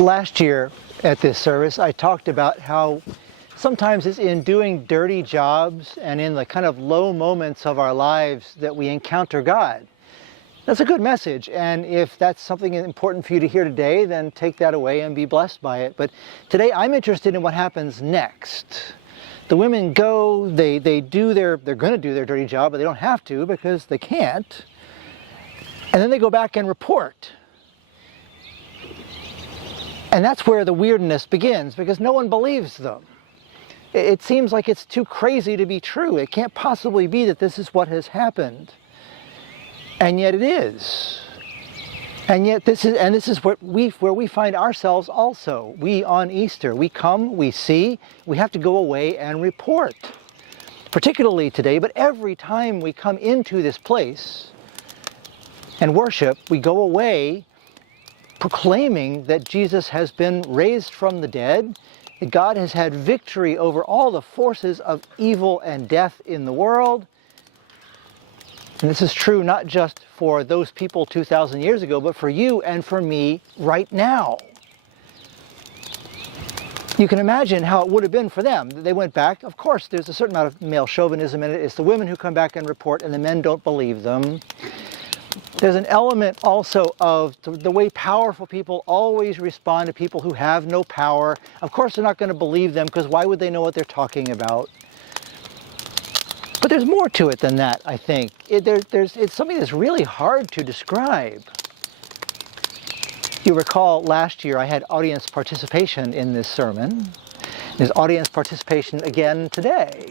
Last year at this service, I talked about how sometimes it's in doing dirty jobs and in the kind of low moments of our lives that we encounter God. That's a good message, and if that's something important for you to hear today, then take that away and be blessed by it. But today I'm interested in what happens next. The women go, they're going to do their dirty job, but they don't have to because they can't. And then they go back and report. And that's where the weirdness begins, because no one believes them. It seems like it's too crazy to be true. It can't possibly be that this is what has happened. And yet it is. And yet this is where we find ourselves also. We on Easter, we come, we see, we have to go away and report. Particularly today, but every time we come into this place and worship, we go away proclaiming that Jesus has been raised from the dead, that God has had victory over all the forces of evil and death in the world. And this is true not just for those people 2,000 years ago, but for you and for me right now. You can imagine how it would have been for them. They went back. Of course, there's a certain amount of male chauvinism in it. It's the women who come back and report, and the men don't believe them. There's an element also of the way powerful people always respond to people who have no power. Of course, they're not going to believe them, because why would they know what they're talking about? But there's more to it than that, I think. It's something that's really hard to describe. You recall last year I had audience participation in this sermon. There's audience participation again today.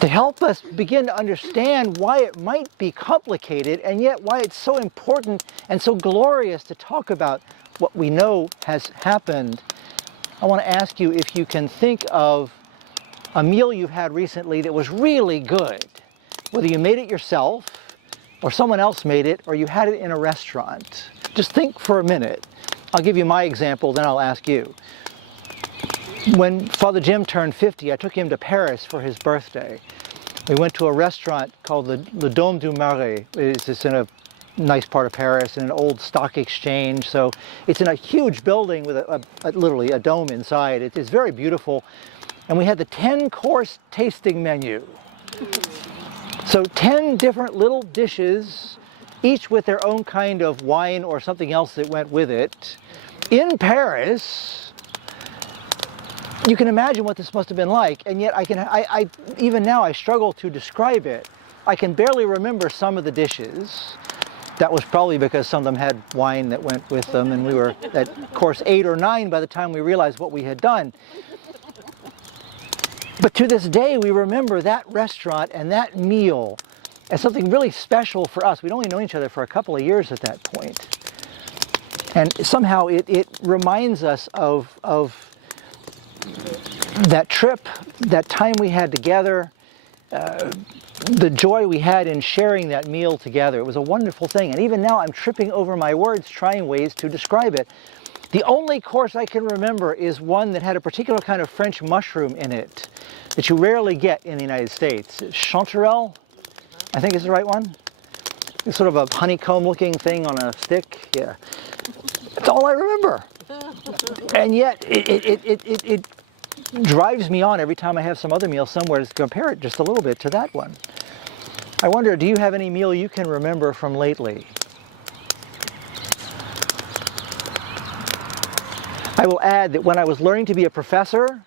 To help us begin to understand why it might be complicated and yet why it's so important and so glorious to talk about what we know has happened, I want to ask you if you can think of a meal you've had recently that was really good, whether you made it yourself or someone else made it or you had it in a restaurant. Just think for a minute. I'll give you my example, then I'll ask you. When Father Jim turned 50, I took him to Paris for his birthday. We went to a restaurant called the Dôme du Marais. It's in a nice part of Paris, in an old stock exchange. So it's in a huge building with literally a dome inside. It is very beautiful. And we had the 10-course tasting menu. So 10 different little dishes, each with their own kind of wine or something else that went with it. In Paris, you can imagine what this must have been like, and yet even now I struggle to describe it. I can barely remember some of the dishes. That was probably because some of them had wine that went with them, and we were at course 8 or 9 by the time we realized what we had done. But to this day, we remember that restaurant and that meal as something really special for us. We'd only known each other for a couple of years at that point. And somehow it reminds us of that trip, that time we had together, the joy we had in sharing that meal together. It was a wonderful thing. And even now I'm tripping over my words, trying ways to describe it. The only course I can remember is one that had a particular kind of French mushroom in it that you rarely get in the United States. Chanterelle, I think is the right one. It's sort of a honeycomb-looking thing on a stick. Yeah, that's all I remember. And yet it drives me on every time I have some other meal somewhere to compare it just a little bit to that one. I wonder, do you have any meal you can remember from lately? I will add that when I was learning to be a professor,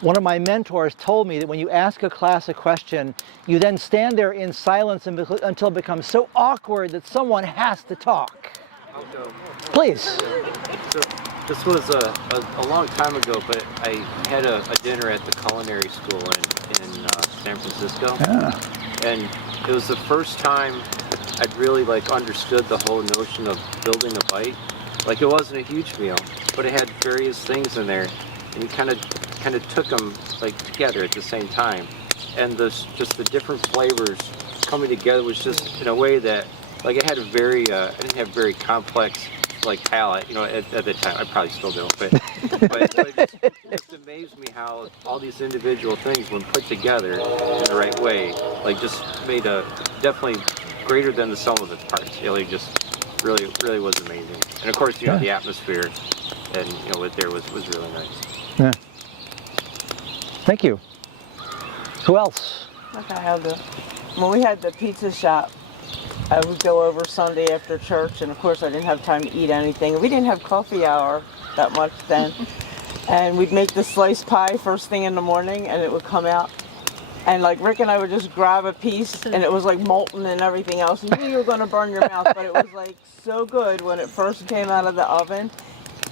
one of my mentors told me that when you ask a class a question, you then stand there in silence until it becomes so awkward that someone has to talk. I'll go. Please. So this was a long time ago, but I had a dinner at the culinary school in San Francisco. Yeah. And it was the first time I'd really understood the whole notion of building a bite. It wasn't a huge meal, but it had various things in there, and you kind of took them together at the same time, and just the different flavors coming together was just in a way that it had a very I didn't have very complex palate, at the time. I probably still don't, but it just amazed me how all these individual things, when put together in the right way, just made a definitely greater than the sum of its parts. Just really was amazing. And of course, Yeah. the atmosphere and with there was really nice. Yeah. Thank you. Who else? Okay, when we had the pizza shop, I would go over Sunday after church, and of course I didn't have time to eat anything. We didn't have coffee hour that much then. And we'd make the sliced pie first thing in the morning, and it would come out. And like Rick and I would just grab a piece, and it was like molten and everything else. You knew you were going to burn your mouth, but it was like so good when it first came out of the oven.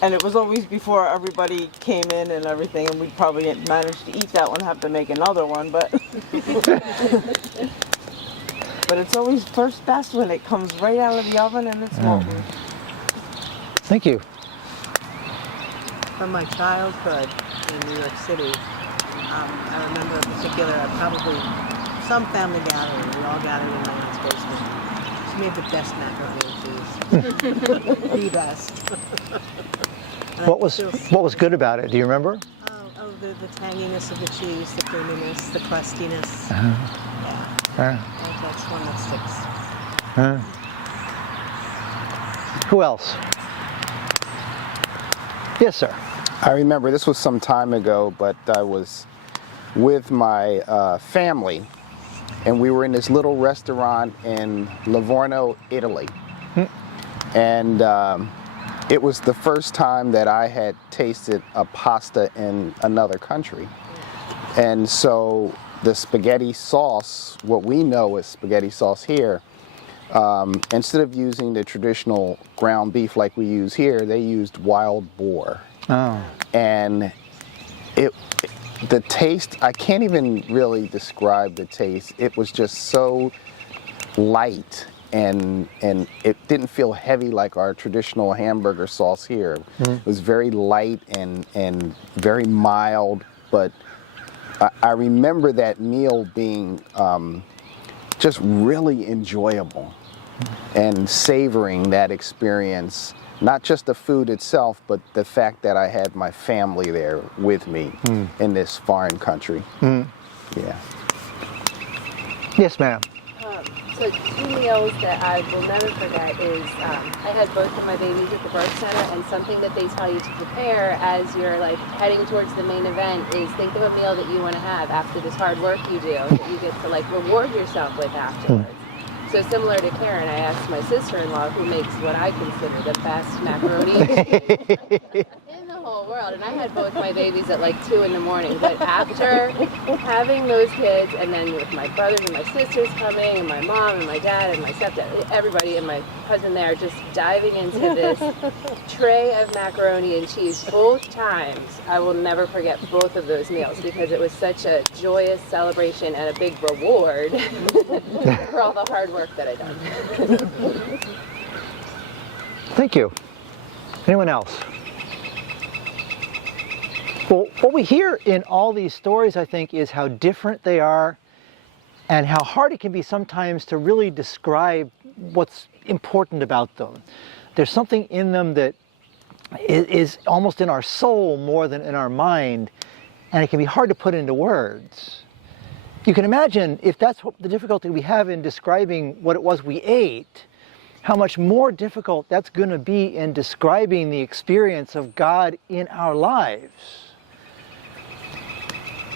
And it was always before everybody came in and everything, and we probably didn't manage to eat that one, have to make another one, but but it's always first best when it comes right out of the oven and it's molten. Thank you. From my childhood in New York City, I remember in particular, probably some family gathering. We all gathered in my aunt's basement. She made the best macaroni and cheese. The best. What was good about it? Do you remember? The tanginess of the cheese, the creaminess, the crustiness. Uh-huh. That's one that sticks. Who else? Yes, sir. I remember this was some time ago, but I was with my family, and we were in this little restaurant in Livorno, Italy. And it was the first time that I had tasted a pasta in another country. And so the spaghetti sauce, what we know as spaghetti sauce here, instead of using the traditional ground beef like we use here, they used wild boar. Oh. And the taste, I can't even really describe the taste. It was just so light, and it didn't feel heavy like our traditional hamburger sauce here. It was very light and very mild, but I remember that meal being just really enjoyable and savoring that experience. Not just the food itself, but the fact that I had my family there with me in this foreign country. Yeah. Yes, ma'am. So 2 meals that I will never forget is I had both of my babies at the birth center, and something that they tell you to prepare as you're like heading towards the main event is think of a meal that you want to have after this hard work you do that you get to like reward yourself with afterwards. So similar to Karen, I asked my sister-in-law, who makes what I consider the best macaroni in the whole world, and I had both my babies at like 2 in the morning. But after having those kids, and then with my brothers and my sisters coming, and my mom and my dad and my stepdad, everybody and my cousin there, just diving into this tray of macaroni and cheese both times, I will never forget both of those meals because it was such a joyous celebration and a big reward for all the hard work that I done. Thank you. Anyone else? Well, what we hear in all these stories, I think, is how different they are and how hard it can be sometimes to really describe what's important about them. There's something in them that is almost in our soul more than in our mind, and it can be hard to put into words. You can imagine if that's the difficulty we have in describing what it was we ate, how much more difficult that's going to be in describing the experience of God in our lives.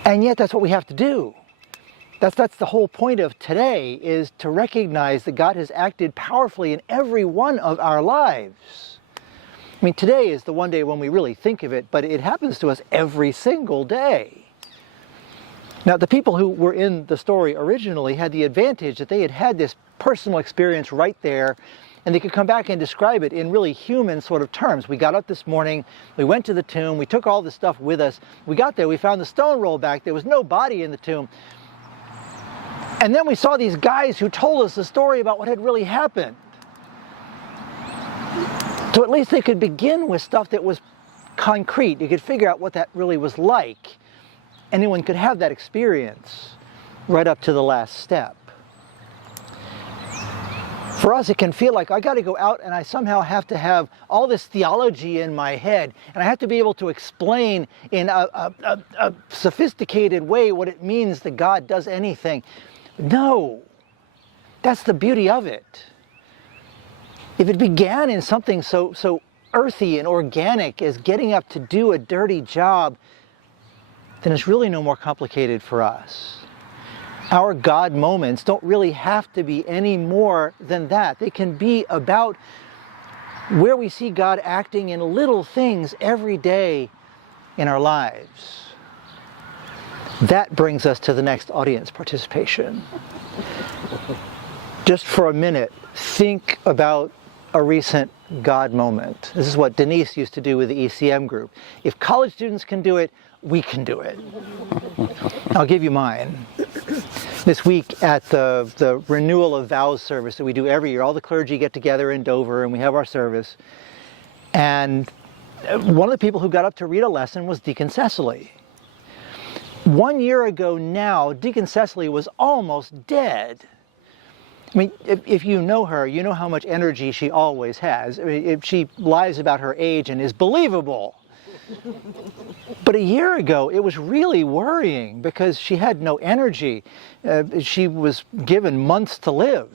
And yet that's what we have to do. That's the whole point of today, is to recognize that God has acted powerfully in every one of our lives. I mean, today is the one day when we really think of it, but it happens to us every single day. Now, the people who were in the story originally had the advantage that they had had this personal experience right there, and they could come back and describe it in really human sort of terms. We got up this morning, we went to the tomb, we took all the stuff with us. We got there, we found the stone rolled back, there was no body in the tomb. And then we saw these guys who told us the story about what had really happened. So at least they could begin with stuff that was concrete. You could figure out what that really was like. Anyone could have that experience right up to the last step. For us, it can feel like I got to go out and I somehow have to have all this theology in my head, and I have to be able to explain in a sophisticated way what it means that God does anything. No, that's the beauty of it. If it began in something so earthy and organic as getting up to do a dirty job, then it's really no more complicated for us. Our God moments don't really have to be any more than that. They can be about where we see God acting in little things every day in our lives. That brings us to the next audience participation. Just for a minute, think about a recent God moment. This is what Denise used to do with the ECM group. If college students can do it, we can do it. I'll give you mine. This week at the renewal of vows service that we do every year, all the clergy get together in Dover and we have our service. And one of the people who got up to read a lesson was Deacon Cecily. 1 year ago now, Deacon Cecily was almost dead. I mean, if you know her, you know how much energy she always has. I mean, if she lies about her age and is believable. But a year ago, it was really worrying because she had no energy. She was given months to live.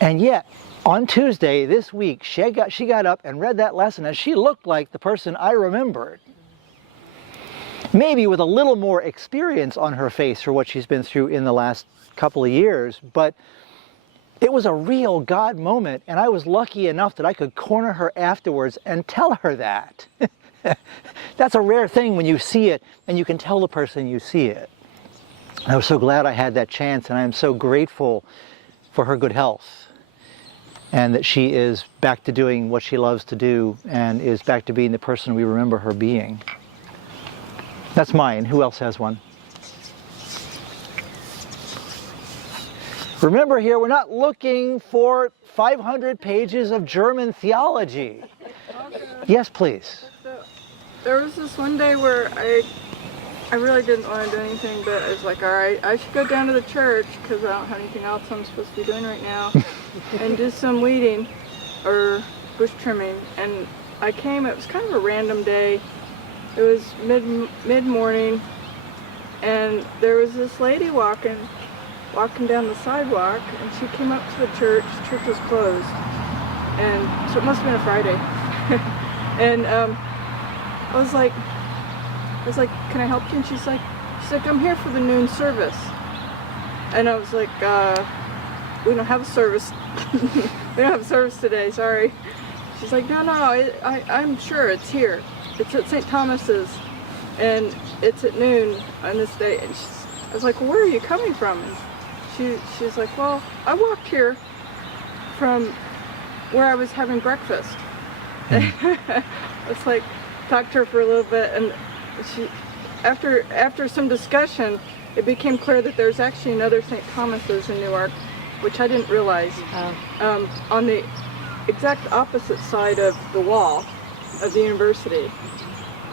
And yet, on Tuesday this week, she got up and read that lesson, and she looked like the person I remembered. Maybe with a little more experience on her face for what she's been through in the last couple of years, but it was a real God moment, and I was lucky enough that I could corner her afterwards and tell her that. That's a rare thing when you see it and you can tell the person you see it. I was so glad I had that chance, and I am so grateful for her good health and that she is back to doing what she loves to do and is back to being the person we remember her being. That's mine. Who else has one? Remember here, we're not looking for 500 pages of German theology. Okay. Yes, please. So, there was this one day where I really didn't want to do anything, but I was like, all right, I should go down to the church because I don't have anything else I'm supposed to be doing right now, and do some weeding or bush trimming. And I came, it was kind of a random day. It was mid-morning, and there was this lady walking down the sidewalk, and she came up to the church. Church was closed, and so it must have been a Friday. And I was like, can I help you? And she's like, I'm here for the noon service. And I was like, we don't have a service. We don't have a service today, sorry. She's like, no, I'm sure it's here. It's at St. Thomas's, and it's at noon on this day. And I was like, well, where are you coming from? And she's like, well, I walked here from where I was having breakfast. I was like, talked to her for a little bit, and she, after some discussion, it became clear that there's actually another St. Thomas's in Newark, which I didn't realize, on the exact opposite side of the wall of the university.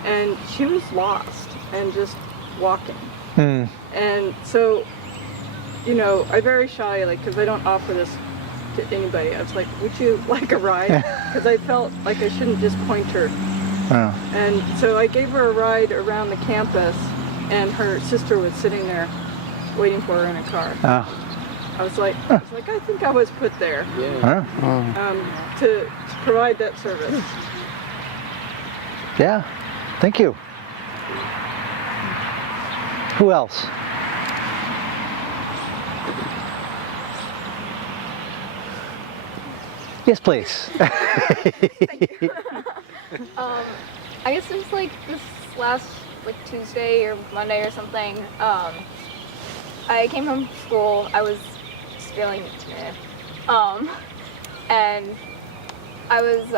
And she was lost and just walking. And so, you know, I very shyly, because I don't offer this to anybody, I was like, would you like a ride? Because I felt like I shouldn't just point her. And so I gave her a ride around the campus, and her sister was sitting there waiting for her in a car. I was like, I think I was put there to provide that service. Yeah, thank you. Who else? Yes, please. Thank you. I guess it was like this last Tuesday or Monday or something. I came home from school. I was just feeling and I was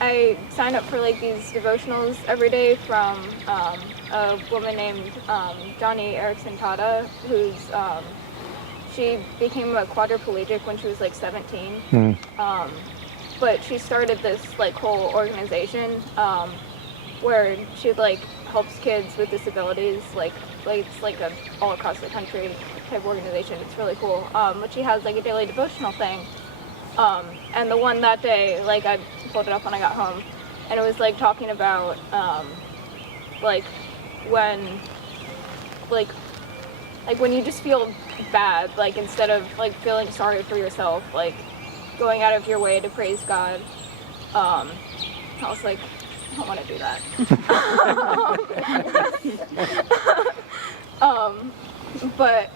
I signed up for these devotionals every day from a woman named Johnny Erickson Tata, who's she became a quadriplegic when she was 17. But she started this whole organization where she helps kids with disabilities. It's a all across the country type organization. It's really cool. But she has a daily devotional thing. And the one that day, I pulled it up when I got home, and it was talking about when you just feel bad, instead of feeling sorry for yourself, going out of your way to praise God. I was like, I don't want to do that. But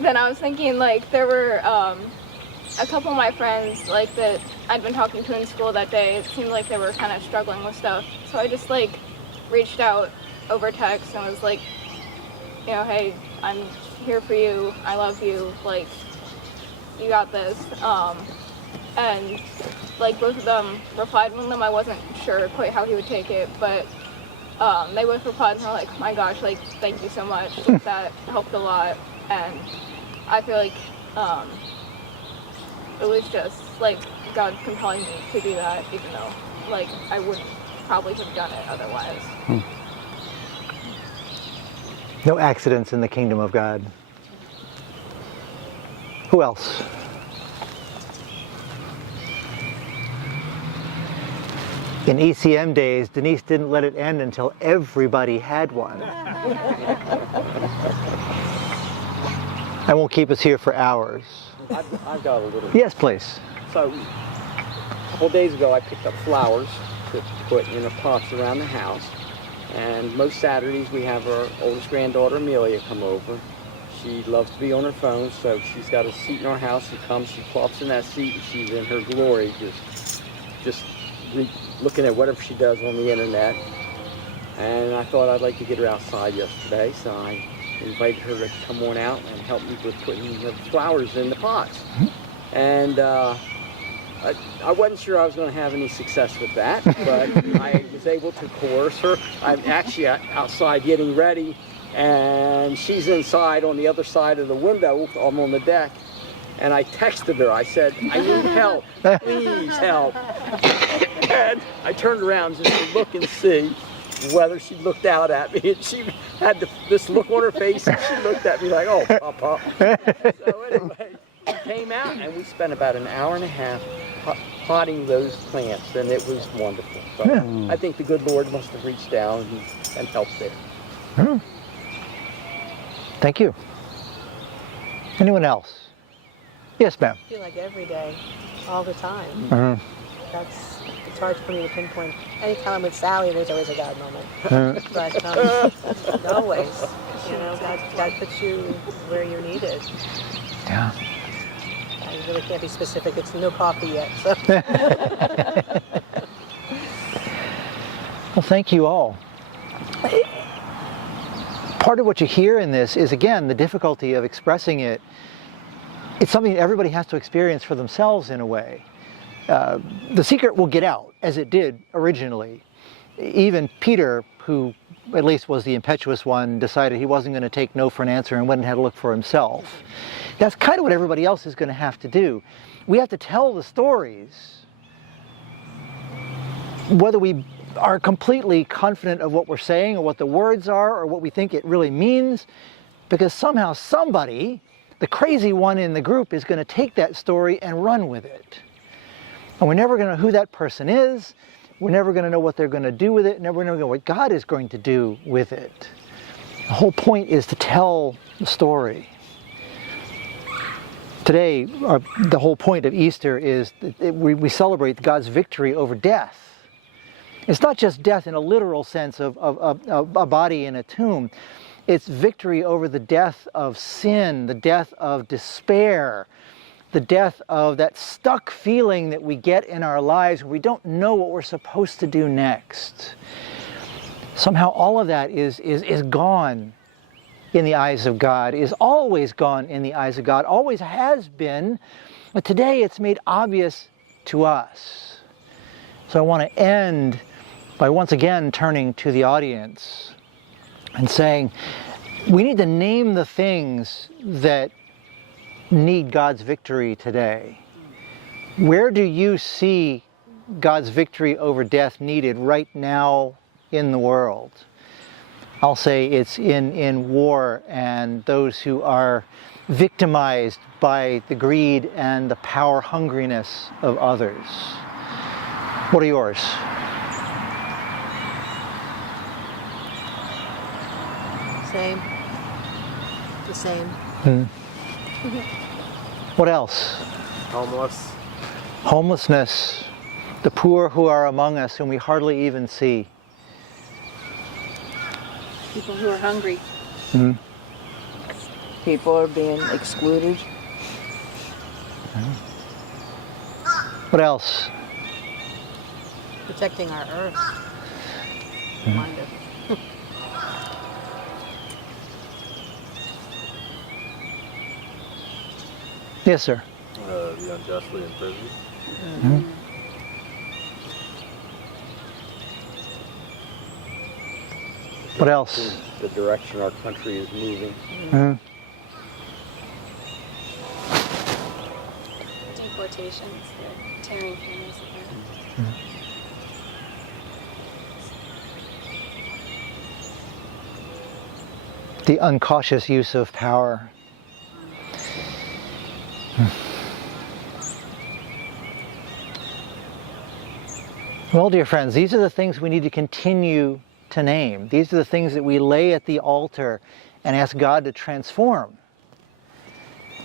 then I was thinking, like, there were a couple of my friends, like, that I'd been talking to in school that day. It seemed like they were kind of struggling with stuff. So I just, like, reached out over text and was like, you know, hey, I'm here for you. I love you. Like, you got this. And, like, both of them replied. One of them, I wasn't sure quite how he would take it, but they both replied and were like, my gosh, like, thank you so much. That helped a lot. And I feel like it was just, like, God compelling me to do that, even though, like, I wouldn't probably have done it otherwise. No accidents in the kingdom of God. Who else? In ECM days, Denise didn't let it end until everybody had one. I won't keep us here for hours. I've got a little. Yes, please. So, a couple days ago, I picked up flowers to put in the pots around the house. And most Saturdays, we have our oldest granddaughter, Amelia, come over. She loves to be on her phone, so she's got a seat in our house. She comes, she plops in that seat, and she's in her glory, just looking at whatever she does on the internet. And I thought I'd like to get her outside yesterday, so I invited her to come on out and help me with putting the flowers in the pots. And I wasn't sure I was going to have any success with that, but I was able to coerce her. I'm actually outside getting ready, and she's inside on the other side of the window. I'm on the deck, and I texted her. I said, I need help. Please help. And I turned around just to look and see whether she looked out at me, and she had this look on her face, and she looked at me like, oh, Papa. So anyway, she came out, and we spent about an hour and a half potting those plants, and it was wonderful. So I think the good Lord must have reached down and helped there. Thank you. Anyone else? Yes, ma'am. I feel like every day, all the time. It's hard for me to pinpoint. Anytime I'm with Sally, there's always a God moment. But always, you know, God puts you where you're needed. Yeah. I really can't be specific. It's no coffee yet. So. Well, thank you all. Part of what you hear in this is, again, the difficulty of expressing it. It's something that everybody has to experience for themselves in a way. The secret will get out, as it did originally. Even Peter, who at least was the impetuous one, decided he wasn't going to take no for an answer and went and had to look for himself. That's kind of what everybody else is going to have to do. We have to tell the stories, whether we are completely confident of what we're saying or what the words are or what we think it really means, because somehow somebody, the crazy one in the group, is going to take that story and run with it. And we're never going to know who that person is. We're never going to know what they're going to do with it. Never going to know what God is going to do with it. The whole point is to tell the story. Today, the whole point of Easter is that we celebrate God's victory over death. It's not just death in a literal sense of a body in a tomb. It's victory over the death of sin, the death of despair, the death of that stuck feeling that we get in our lives where we don't know what we're supposed to do next. Somehow all of that is gone in the eyes of God, is always gone in the eyes of God, always has been, but today it's made obvious to us. So I want to end by once again turning to the audience and saying, we need to name the things that need God's victory today. Where do you see God's victory over death needed right now in the world? I'll say it's in war and those who are victimized by the greed and the power hungriness of others. What are yours? Same. The same. What else? Homeless. homelessness, the poor who are among us whom we hardly even see. People who are hungry. Mm-hmm. People are being excluded. What else? Protecting our earth. Reminder. Yes, sir. The unjustly imprisoned. Mm-hmm. What else? The direction our country is moving. Mm-hmm. Deportations, they're tearing families apart. Mm-hmm. The uncautious use of power. Well, dear friends, these are the things we need to continue to name. These are the things that we lay at the altar and ask God to transform.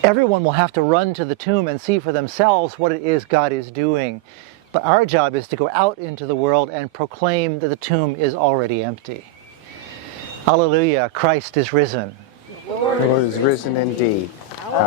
Everyone will have to run to the tomb and see for themselves what it is God is doing. But our job is to go out into the world and proclaim that the tomb is already empty. Hallelujah, Christ is risen. The Lord is risen indeed. Hallelujah.